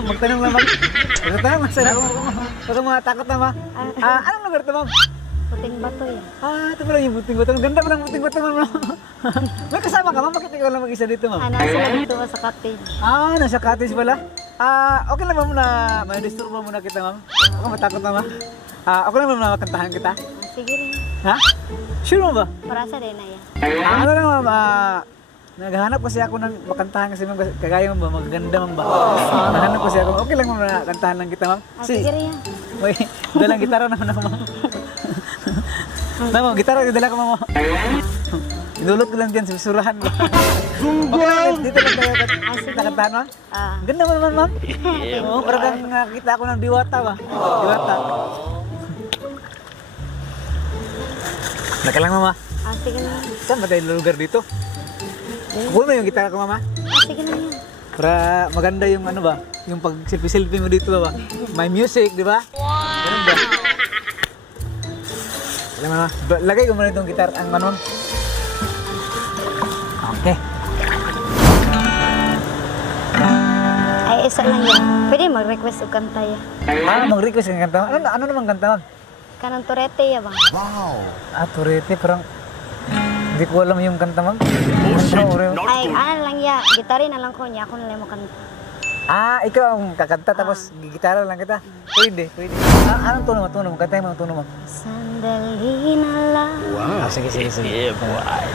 magtanong lang, ma'am. Magtanong, masarap. Baka mga takot na, ma'am. Anong lugar to, ma'am? Puting Bato yan. Ito pala yung Puting Bato. Ang ganda pa ng Puting Bato, ma'am. May kasama ka, ma'am? Bakit ikaw lang mag-isa dito, ma'am? Nasa lang dito sa cottage. Nasa cottage pala? Okay lang, ma'am, na may disturbo muna kita, ma'am. Ako matakot na, ma'am. Okay lang, ma'am, na makantahan kita. Sige rin. Ha? Sure mo ba? Para sa rin na yan. Ano lang, ma'am, naghahanap kasi ako ng makantahan kasi, ma'am, kagaya mo ba, magaganda, ma'am ba? Naghahanap kasi ako, okay lang, ma'am, na kantahan lang kita, ma'am. Sige rin yan. May dalang gitara naman ako, ma'am. Ma'am, gitara, dala ko, ma'am. Inulot ko lang dyan sa basurahan. Okay lang, dito lang tayo nakantahan, ma'am. Ganda mo naman, ma'am. Parang nakita ako ng diwata, ba? Diwata. Naka lang, mama. Sige na yan. Saan ba tayo lugar dito? Kukuha mo yung gitara ko, mama. Sige na yan. Para maganda yung ano ba? Yung pag-selfie-selfie mo dito ba? May music, di ba? Ganun ba? Alam mo, mama. Lagay ko muna itong gitara. Ang ano? Okay. Ay, isa lang yan. Pwede mag-request o kanta yan. Mag-request ng kanta. Ano naman kanta, ma'am? Kanang Torete ya bang? Wow! Torete, parang hindi ko alam yung kanta, ma'am. Ay, ano lang ya, gitari na lang ko niya, ako na lang mo kanta. Ikaw ang kakanta tapos gitara lang kita? Pwede, pwede. Anong tono mo? Tono mo? Kantay mo ang tono mo? Sandali na lang. Wow! Sige. Yeah, boy.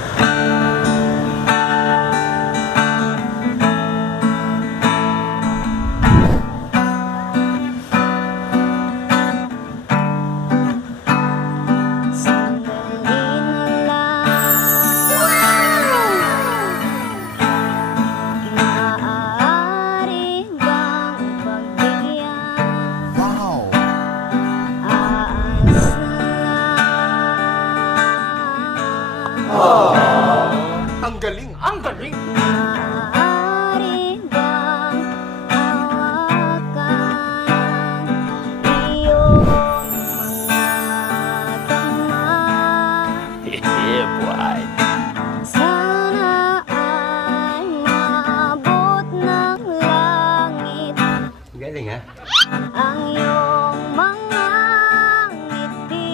Ang galing! Maaari bang hawakan iyong mga kamay? Yeah, boy. Sana ay maabot ng langit Galing, ha? ang iyong mga ngiti.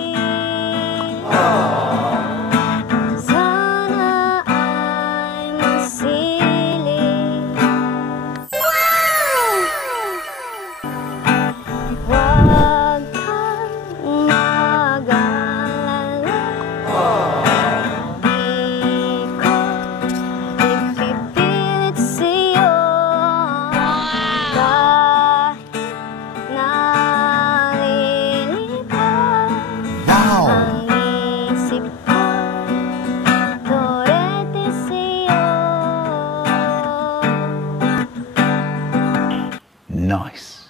Nice.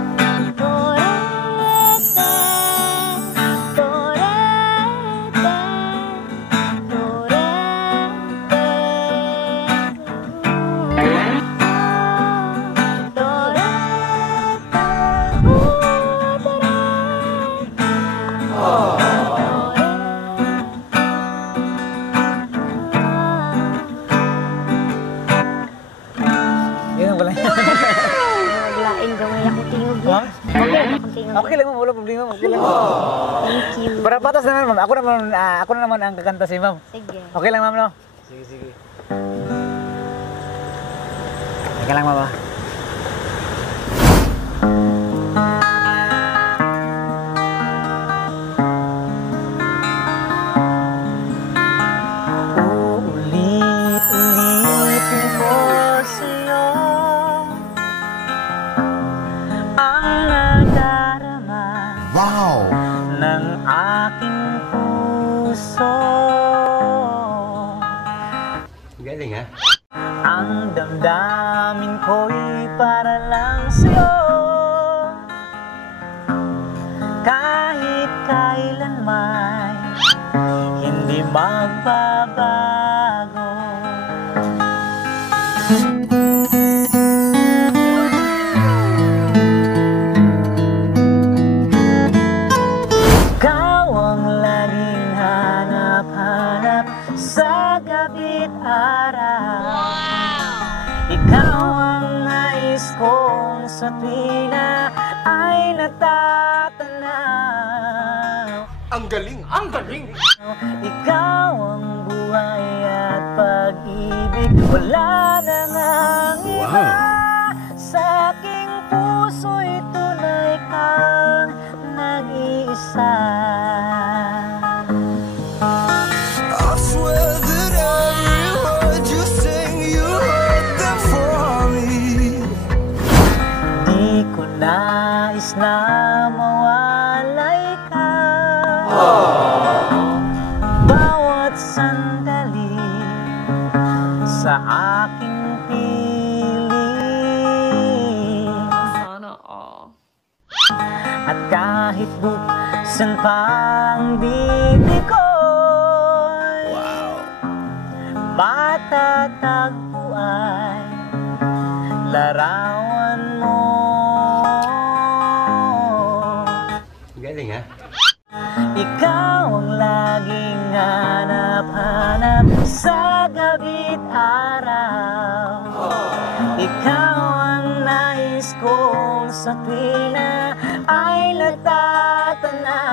Yan pala. Okay lang, ma'am. Wala problema. Okay lang. Thank you. Para patas naman, ma'am. Ako na naman ang kakanta si ma'am. Sige. Okay lang, ma'am, no? Sige. Okay lang, ma'am. Ulit-ulitin ko sa'yo ang nadarama ng aking puso. Galing, ha? Ang damdamin ko'y para lang sa'yo. Kahit kailanman hindi magbabago. Ikaw ang laging hanap-hanap sa gabi't araw. Ikaw ang nais kong sa tuwina ay natatanaw. Ang galing! Ang galing! Ikaw ang buhay at pag-ibig, wala na ngang iba. Sa aking puso'y tunay kang nag-iisa. I swear that every word you sing, you heard them for me. Di ko nais na mawalay ka. Bawat sandali sa aking piling. Sana all. At kahit buksan pa ang bibig ko'y matatagpo ay larawan mo. Galing ha? Ikaw ang laging hanap-hanap sa gabi't araw. Ikaw ang nais kong sa tuwina ay natatanaw.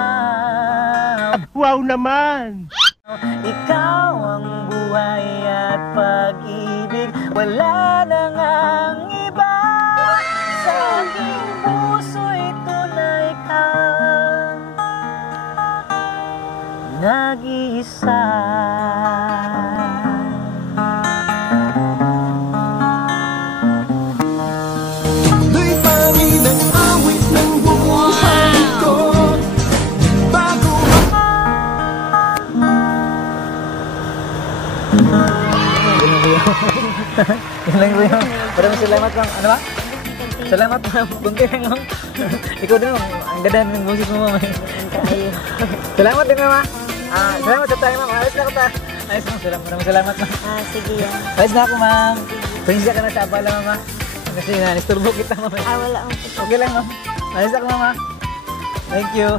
Wow naman! Ikaw ang buhay at pag-ibig, wala na ngang iba. Sa aking puso'y tunay kang nag-iisa. Do'y parin ang awit ng buhay ko. Bago Yun lang po yun. Maraming salamat ma'am. Ano ba? Salamat ma'am. Kunti lang ma'am. Ikaw din ma'am. Ang ganda ng boses mo ma'am. Salamat din ma'am. Salamat sa tayo ma'am. Ayos na ako ta. Ayos ma'am. Maraming salamat ma'am. Sige yan. Ayos na ako ma'am. Prinsya ka na sa abala ma'am. Kasi na-disturbo kita ma'am. Wala akong Okay lang ma'am. Ayos ako ma'am. Thank you.